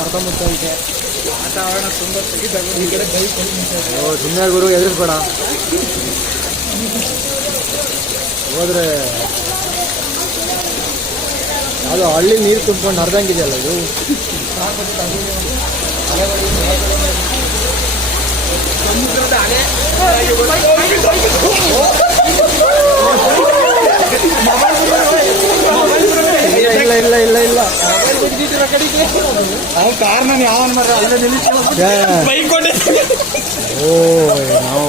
ಅರ್ಧ ಮುಚ್ಚೈತೆ. ವಾತಾವರಣ ತುಂಬ ತೆಗಿದಾಗ ಈ ಕಡೆ ಬೈಕ್ ಸುಮ್ಮನೆ ಗುರು ಎದುರಿಸ್ಬೇಡ, ಹೋದ್ರೆ ಅದು ಹಳ್ಳಿ ನೀರು ತುಂಬ್ಕೊಂಡು ಹರಿದಂಗಿದೆಯಲ್ಲ ಇದು. ಸಮುದ್ರದ ಅಲೆ ಇಲ್ಲ ಇಲ್ಲ ಇಲ್ಲ ಇಲ್ಲ ಅವ್ನು ಕಾರ್ನ ಯಾವನ್ ಮಾರ ಅಲ್ಲೇ ನಿಲ್ಲಿಸಿ ಓ ನಾವು